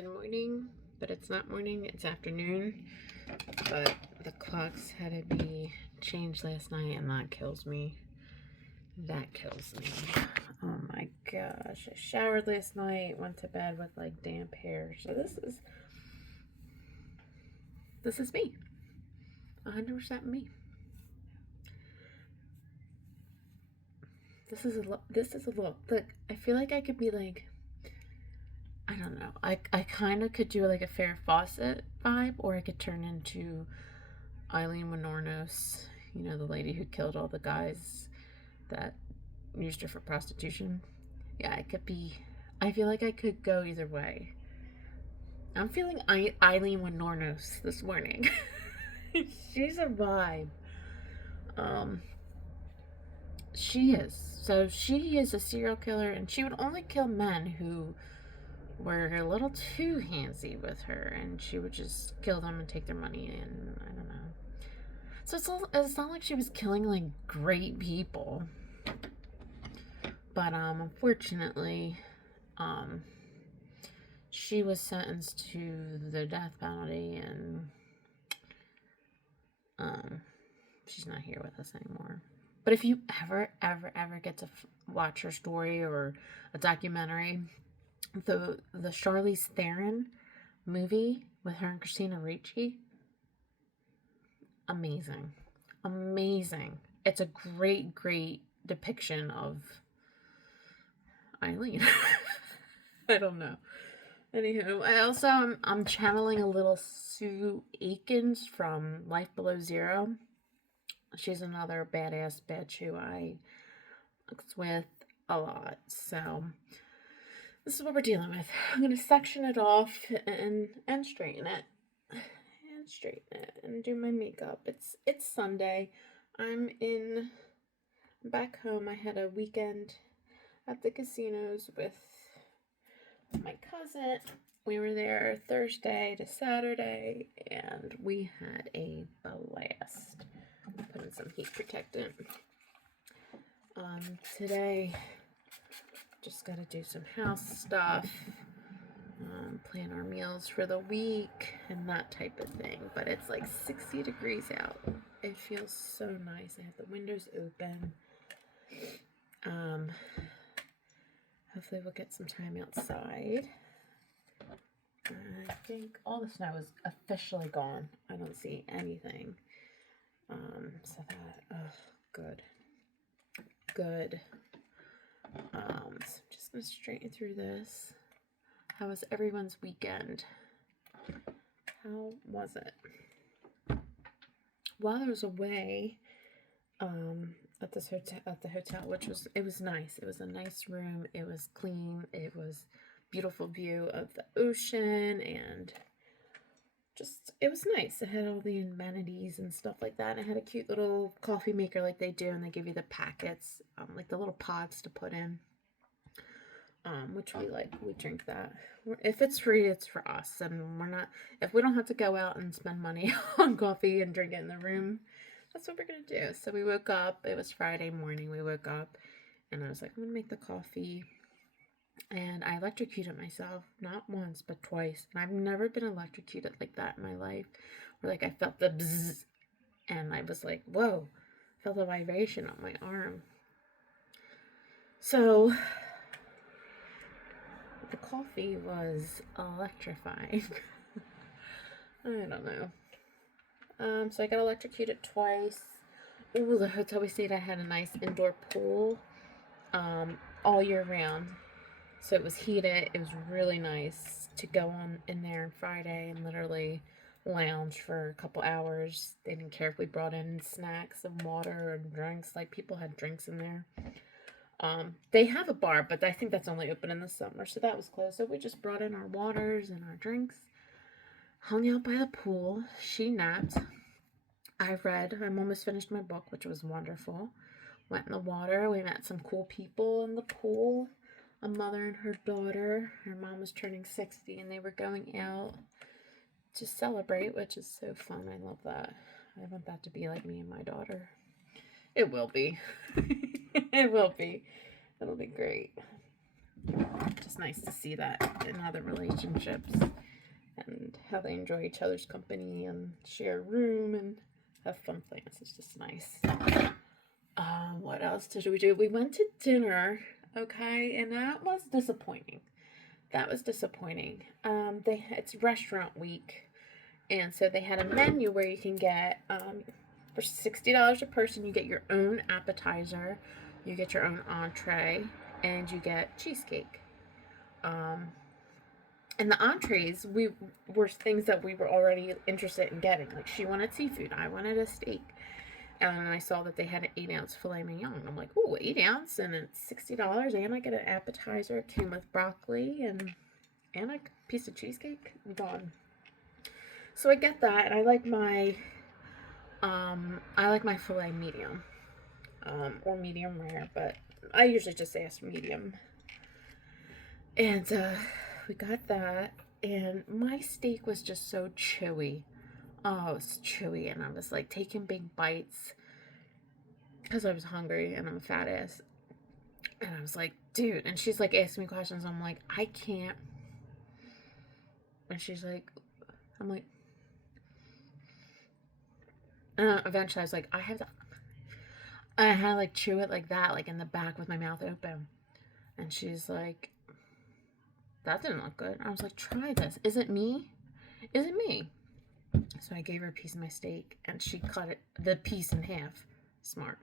good morning, but it's not morning, it's afternoon. But the clocks had to be changed last night, and that kills me. That kills me. Oh my gosh. I showered last night, went to bed with like damp hair. So this is me. 100% me. This is a look. Look, I feel like I could be like, I don't know. I kind of could do like a Farrah Fawcett vibe, or I could turn into Eileen Wuornos, the lady who killed all the guys that used her for prostitution. Yeah, it could be. I feel like I could go either way. I'm feeling Eileen Wuornos this morning. She's a vibe. Um, she is. So she is a serial killer, and she would only kill men who were a little too handsy with her, and she would just kill them and take their money, and I don't know. So it's not like she was killing like great people, but unfortunately, um, she was sentenced to the death penalty, and um, she's not here with us anymore. But if you ever get to watch her story or a documentary, the Charlize Theron movie with her and Christina Ricci, amazing, amazing. It's a great depiction of Eileen. I don't know. Anywho, I also I'm channeling a little Sue Aikens from Life Below Zero. She's another badass bitch who I mix with a lot. So this is what we're dealing with. I'm gonna section it off and straighten it. And straighten it and do my makeup. It's Sunday. I'm back home. I had a weekend at the casinos with my cousin. We were there Thursday to Saturday, and we had a blast. Put in some heat protectant. Today, just gotta do some house stuff, plan our meals for the week, and that type of thing. But it's like 60 degrees out. It feels so nice. I have the windows open. Hopefully we'll get some time outside. I think all the snow is officially gone. I don't see anything. So that, good. So I'm just gonna straighten through this. How was everyone's weekend? How was it? While I was away, at the hotel, it was nice. It was a nice room. It was clean. It was beautiful view of the ocean, and it was nice. It had all the amenities and stuff like that. It had a cute little coffee maker like they do, and they give you the packets, like the little pods to put in, which we like. We drink that. If it's free, it's for us, and if we don't have to go out and spend money on coffee and drink it in the room, that's what we're going to do. So we woke up. It was Friday morning. We woke up, and I was like, I'm going to make the coffee. And I electrocuted myself, not once, but twice. And I've never been electrocuted like that in my life. Where like I felt the bzzz, and I was like, whoa, I felt a vibration on my arm. So the coffee was electrifying. I don't know. So I got electrocuted twice. Ooh, the hotel we stayed at had a nice indoor pool, all year round. So it was heated. It was really nice to go on in there on Friday and literally lounge for a couple hours. They didn't care if we brought in snacks and water and drinks. Like, people had drinks in there. They have a bar, but I think that's only open in the summer, so that was closed. So we just brought in our waters and our drinks, hung out by the pool. She napped. I read. I'm almost finished my book, which was wonderful. Went in the water. We met some cool people in the pool. A mother and her daughter. Her mom was turning 60, and they were going out to celebrate, which is so fun. I love that. I want that to be like me and my daughter. It will be. It will be. It'll be great. Just nice to see that in other relationships and how they enjoy each other's company and share a room and have fun plans. It's just nice. What else did we do? We went to dinner, okay, and that was disappointing. That was disappointing. It's restaurant week, and so they had a menu where you can get for $60 a person, you get your own appetizer, you get your own entree, and you get cheesecake. And the entrees were things that we were already interested in getting. Like she wanted seafood, I wanted a steak. And I saw that they had an 8-ounce filet mignon. I'm like, oh, 8 ounce, and it's $60, and I get an appetizer. It came with broccoli and a piece of cheesecake. Done. So I get that, and I like my filet medium, or medium rare, but I usually just ask medium. And we got that, and my steak was just so chewy. Oh, it was chewy, and I was like taking big bites because I was hungry and I'm a fat ass. And I was like, dude, and she's like asking me questions. I'm like, I can't. And she's like, I'm like, eventually I was like, I had to like chew it like that, like in the back with my mouth open. And she's like, that didn't look good. I was like, try this. Is it me? Is it me? So I gave her a piece of my steak, and she cut the piece in half. Smart.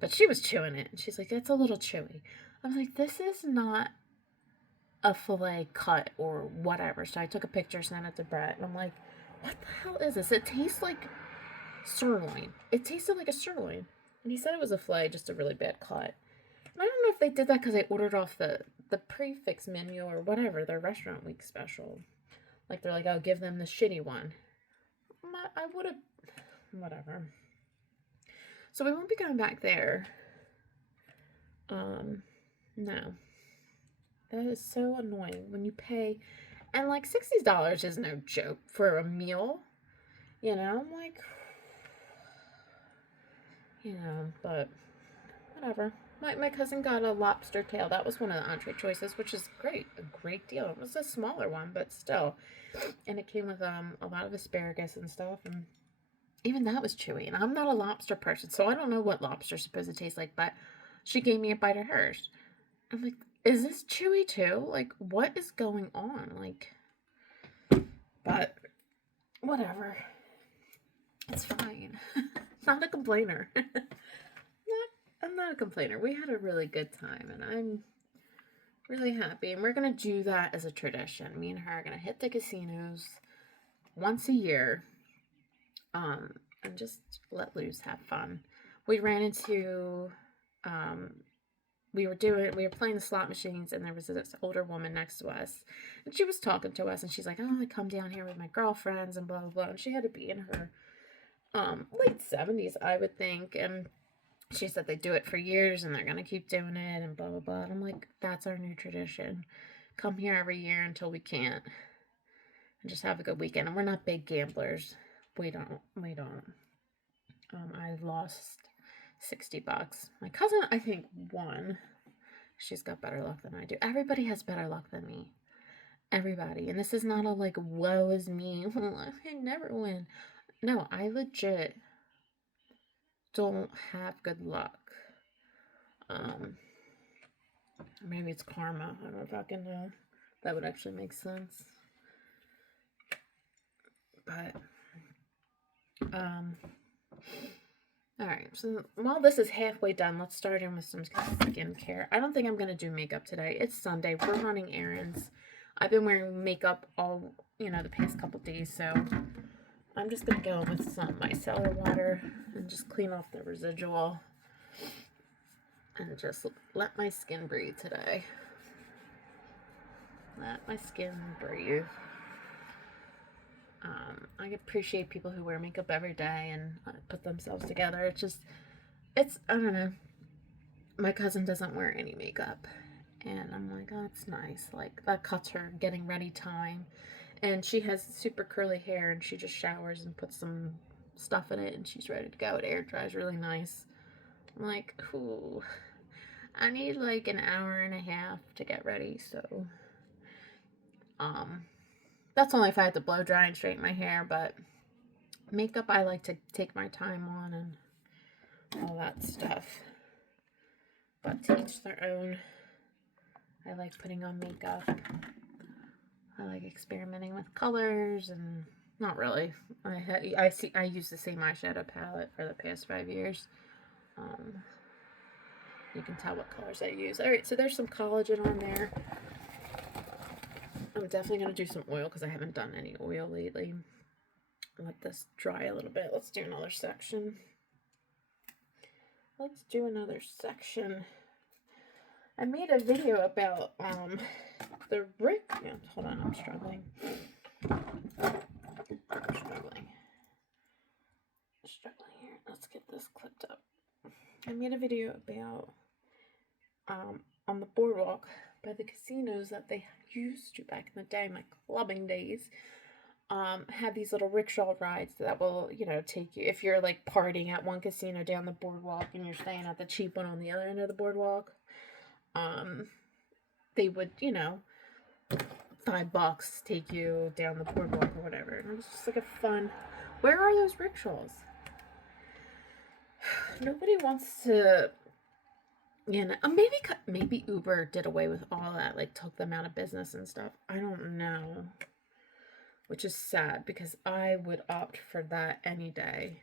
But she was chewing it, and she's like, that's a little chewy. I was like, this is not a filet cut or whatever. So I took a picture, sent it to Brett, and I'm like, what the hell is this? It tastes like sirloin. It tasted like a sirloin. And he said it was a filet, just a really bad cut. And I don't know if they did that because I ordered off the prefix menu or whatever, their restaurant week special. Like, they're like, oh, give them the shitty one. I would have, whatever. So we won't be going back there. No. That is so annoying when you pay, and like $60 is no joke for a meal. You know, I'm like, but whatever. My cousin got a lobster tail. That was one of the entree choices, which is great. A great deal. It was a smaller one, but still. And it came with a lot of asparagus and stuff, and even that was chewy. And I'm not a lobster person, so I don't know what lobster's supposed to taste like, but she gave me a bite of hers. I'm like, is this chewy too? Like, what is going on? Like, but whatever. It's fine. Not a complainer. I'm not a complainer. We had a really good time, and I'm really happy. And we're going to do that as a tradition. Me and her are going to hit the casinos once a year, and just let loose, have fun. We ran into, we were playing the slot machines, and there was this older woman next to us, and she was talking to us, and she's like, oh, I come down here with my girlfriends, and blah, blah, blah. And she had to be in her late 70s, I would think, and she said they do it for years and they're going to keep doing it and blah, blah, blah. And I'm like, that's our new tradition. Come here every year until we can't and just have a good weekend. And we're not big gamblers. We don't. I lost $60. My cousin, I think, won. She's got better luck than I do. Everybody has better luck than me. Everybody. And this is not a like, woe is me. I never win. No, I legit don't have good luck. Maybe it's karma. I don't fucking know. That would actually make sense. But, alright, so while this is halfway done, let's start in with some skincare. I don't think I'm going to do makeup today. It's Sunday. We're running errands. I've been wearing makeup all, the past couple days, so I'm just going to go with some micellar water and just clean off the residual and just let my skin breathe today. Let my skin breathe. I appreciate people who wear makeup every day and put themselves together. I don't know. My cousin doesn't wear any makeup. And I'm like, oh, it's nice. Like, that cuts her getting ready time. And she has super curly hair, and she just showers and puts some stuff in it, and she's ready to go. It air dries really nice. I'm like, ooh. I need like an hour and a half to get ready, so that's only if I have to blow dry and straighten my hair, but makeup I like to take my time on and all that stuff. But to each their own. I like putting on makeup. I like experimenting with colors and not really. I use the same eyeshadow palette for the past 5 years. You can tell what colors I use. All right, so there's some collagen on there. I'm definitely going to do some oil because I haven't done any oil lately. Let this dry a little bit. Let's do another section. I made a video about the hold on, I'm struggling. Struggling here. Let's get this clipped up. I made a video about on the boardwalk by the casinos that they used to back in the day, my clubbing days. Had these little rickshaw rides that will, take you if you're like partying at one casino down the boardwalk and you're staying at the cheap one on the other end of the boardwalk. They would, $5 take you down the boardwalk or whatever. And it was just like a fun. Where are those rickshaws? Nobody wants to, maybe Uber did away with all that, like took them out of business and stuff. I don't know. Which is sad because I would opt for that any day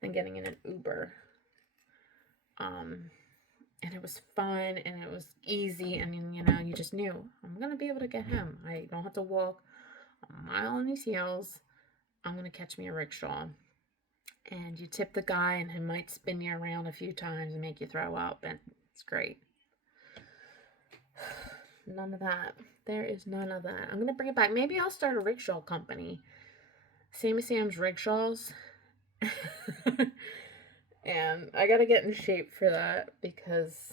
than getting in an Uber. And it was fun and it was easy and you just knew I'm gonna be able to get him. I don't have to walk a mile on these heels. I'm gonna catch me a rickshaw. And you tip the guy and he might spin you around a few times and make you throw up, and it's great. None of that. There is none of that. I'm gonna bring it back. Maybe I'll start a rickshaw company. Sam's Rickshaws. And I gotta get in shape for that because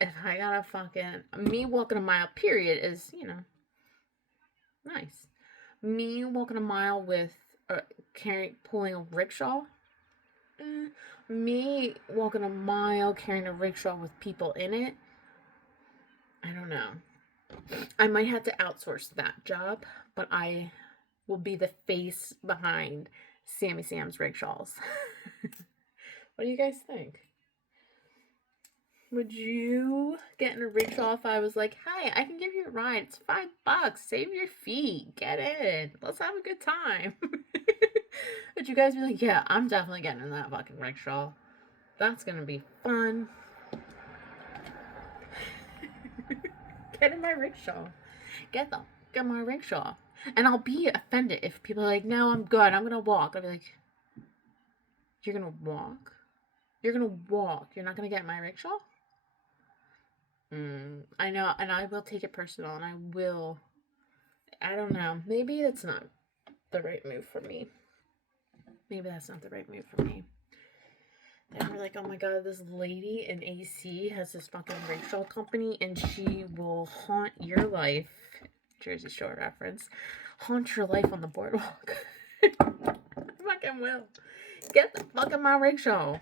if I gotta me walking a mile period is, nice. Me walking a mile with pulling a rickshaw. Me walking a mile carrying a rickshaw with people in it. I don't know. I might have to outsource that job, but I will be the face behind Sam's Rickshaws. What do you guys think? Would you get in a rickshaw if I was like, hi, I can give you a ride. It's $5. Save your feet. Get in. Let's have a good time. Would you guys be like, yeah, I'm definitely getting in that fucking rickshaw. That's going to be fun. Get in my rickshaw. Get my rickshaw. And I'll be offended if people are like, no, I'm good. I'm going to walk. I'll be like, you're going to walk? You're going to walk. You're not going to get in my rickshaw? I know. And I will take it personal. And I don't know. Maybe it's not the right move for me. Maybe that's not the right move for me. They were like, oh my god, this lady in AC has this fucking rickshaw company and she will haunt your life. Jersey Shore reference. Haunt your life on the boardwalk. I fucking will. Get the fuck in my rickshaw.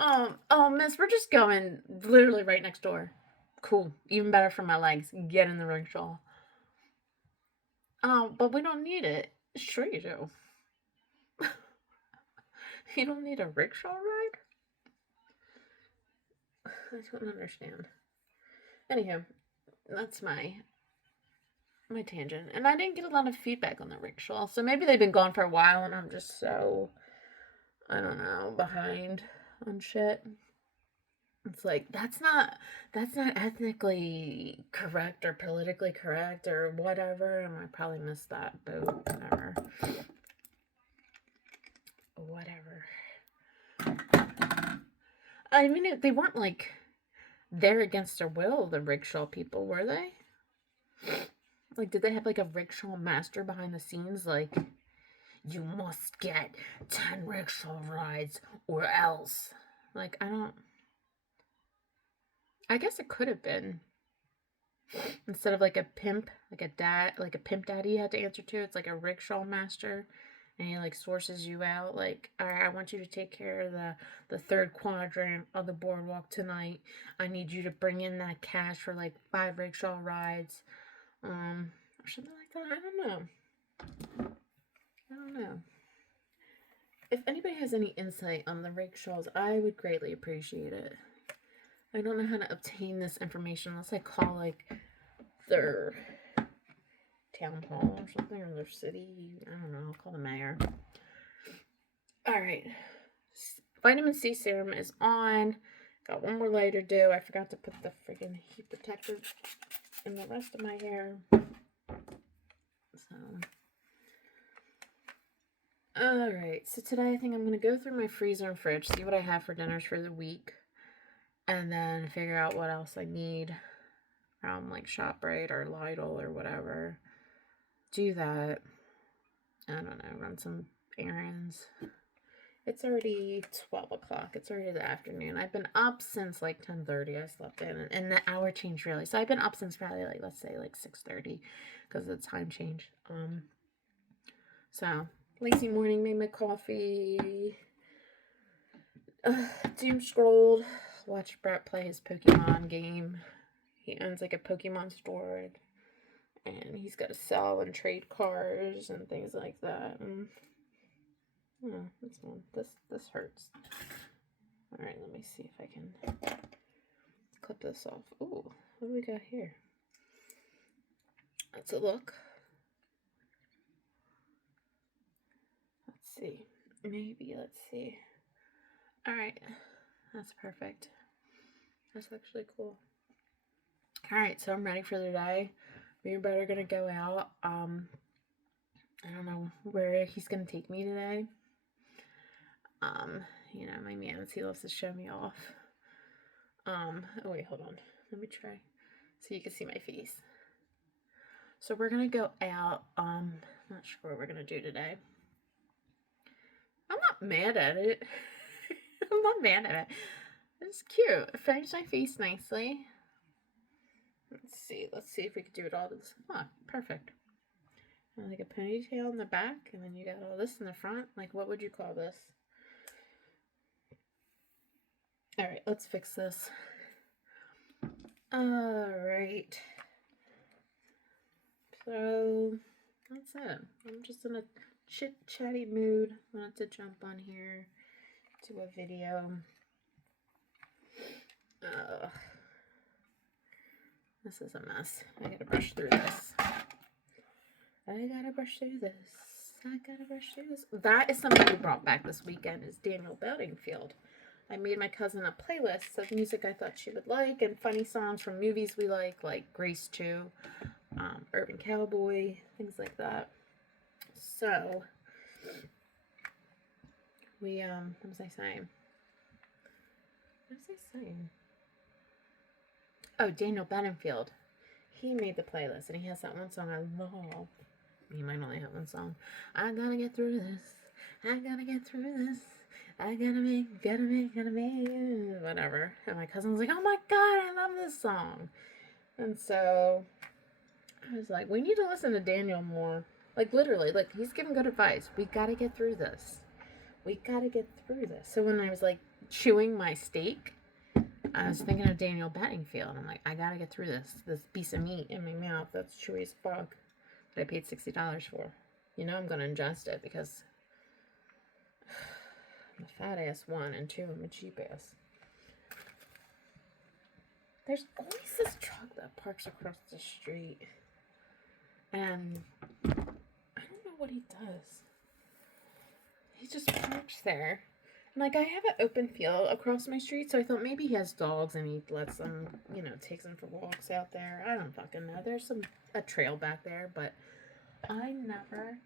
Oh, miss, we're just going literally right next door. Cool. Even better for my legs. Get in the rickshaw. But we don't need it. Sure you do. You don't need a rickshaw ride? I don't understand. Anyhow, that's my tangent. And I didn't get a lot of feedback on the rickshaw, so maybe they've been gone for a while and I'm just so, I don't know, behind on shit. It's like, that's not ethnically correct or politically correct or whatever, and I probably missed that boat, whatever. I mean, they weren't like there against their will, the rickshaw people, were they? Like, did they have like a rickshaw master behind the scenes? Like, you must get 10 rickshaw rides or else. Like, I guess it could have been. Instead of like a pimp, like a pimp daddy you had to answer to, it's like a rickshaw master. and he like sources you out. Like, all right, I want you to take care of the third quadrant of the boardwalk tonight. I need you to bring in that cash for like 5 rickshaw rides, or something like that. I don't know. I don't know. If anybody has any insight on the rickshaws, I would greatly appreciate it. I don't know how to obtain this information unless I call like their town hall or something, or their city. I don't know. I'll call the mayor. All right. Vitamin C serum is on. Got one more layer to do. I forgot to put the freaking heat protector in the rest of my hair. So, alright. So today I think I'm going to go through my freezer and fridge, see what I have for dinners for the week, and then figure out what else I need from like ShopRite or Lidl or whatever. Do that. I don't know. Run some errands. It's already 12 o'clock. It's already the afternoon. I've been up since like 10:30. I slept in. And the hour changed really. So I've been up since probably like, let's say like 6:30 because of the time change. So, lazy morning, made my coffee. Doom scrolled. Watched Brett play his Pokemon game. He owns like a Pokemon store. And he's got to sell and trade cards and things like that. Oh, this one. This hurts. Alright, let me see if I can clip this off. Ooh, what do we got here? Let's look. Let's see. Maybe, let's see. Alright, that's perfect. That's actually cool. Alright, so I'm ready for the day. Me and Brett are gonna go out. I don't know where he's gonna take me today. You know, my man, he loves to show me off. Oh wait, hold on. Let me try so you can see my face. So we're gonna go out. Not sure what we're gonna do today. I'm not mad at it. I'm not mad at it. It's cute. I finished my face nicely. Let's see if we can do it all this. Ah, perfect. And like a ponytail in the back, and then you got all this in the front. Like, what would you call this? Alright, let's fix this. Alright. So, that's it. I'm just in a chit-chatty mood. Wanted to jump on here, do a video. This is a mess. I gotta brush through this. That is something we brought back this weekend, is Daniel Bedingfield. I made my cousin a playlist of music I thought she would like, and funny songs from movies we like Grace 2, Urban Cowboy, things like that. So, we, what was I saying? Oh, Daniel Bedingfield. He made the playlist, and he has that one song I love. He might only have one song. I gotta get through this. I gotta get through this. I gotta make, whatever. And my cousin's like, oh my god, I love this song. And so I was like, we need to listen to Daniel more. Like, literally, like, he's giving good advice. We gotta get through this. So when I was like chewing my steak, I was thinking of Daniel Bedingfield. I'm like, I gotta get through this piece of meat in my mouth that's chewy as fuck that I paid $60 for. You know I'm gonna ingest it because I'm a fat ass, one, and two, I'm a cheap ass. There's always this truck that parks across the street, and I don't know what he does. He just parks there. And like, I have an open field across my street, so I thought maybe he has dogs and he lets them, you know, takes them for walks out there. I don't fucking know. There's a trail back there, but I never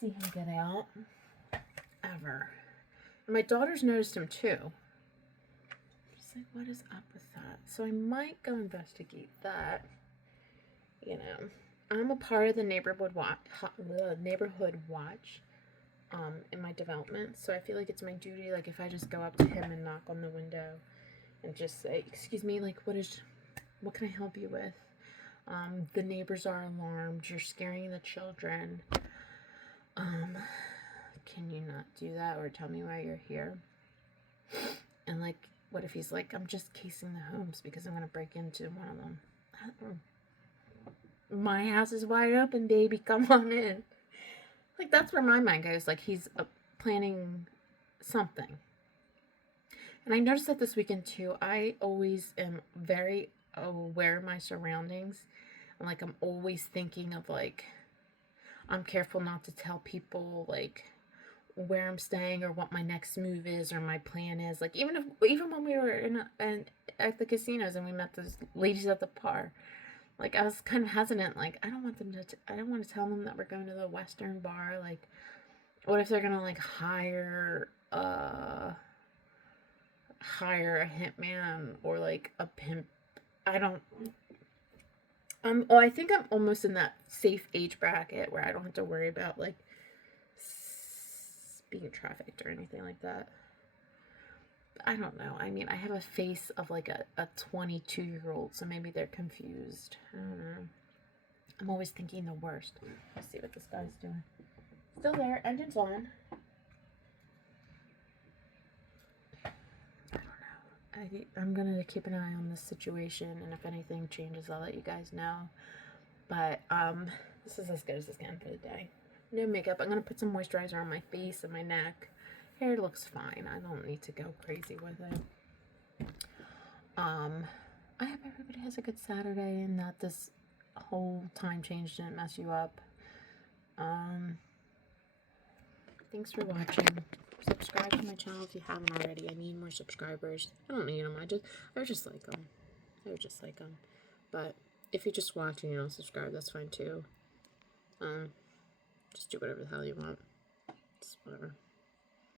see him get out. Ever. And my daughter's noticed him too. Just like, what is up with that? So I might go investigate that. You know, I'm a part of the neighborhood watch in my development, so I feel like it's my duty, like, if I just go up to him and knock on the window and just say, excuse me, like, what can I help you with? The neighbors are alarmed, you're scaring the children. can you not do that, or tell me why you're here? And like, what if he's like, I'm just casing the homes because I'm gonna break into one of them. My house is wide open, baby. Come on in. Like, that's where my mind goes. Like, he's planning something. And I noticed that this weekend too. I always am very aware of my surroundings. And like, I'm always thinking of like, I'm careful not to tell people like where I'm staying or what my next move is or my plan is. Like, even when we were at the casinos and we met those ladies at the bar, like, I was kind of hesitant. Like, I don't want to tell them that we're going to the Western bar. Like, what if they're gonna like hire a hitman or like a pimp? I think I'm almost in that safe age bracket where I don't have to worry about like being trafficked or anything like that. I don't know. I mean, I have a face of like a 22-year-old, so maybe they're confused. I don't know. I'm always thinking the worst. Let's see what this guy's doing. Still there. Engine's on. I don't know. I'm going to keep an eye on this situation, and if anything changes, I'll let you guys know. But this is as good as it's getting for the day. No makeup. I'm going to put some moisturizer on my face and my neck. Hair looks fine. I don't need to go crazy with it. I hope everybody has a good Saturday and that this whole time change didn't mess you up. Thanks for watching. Subscribe to my channel if you haven't already. I need more subscribers. I don't need them. I just like them. I just like them. But if you're just watching and you don't subscribe, that's fine too. Just do whatever the hell you want. It's whatever.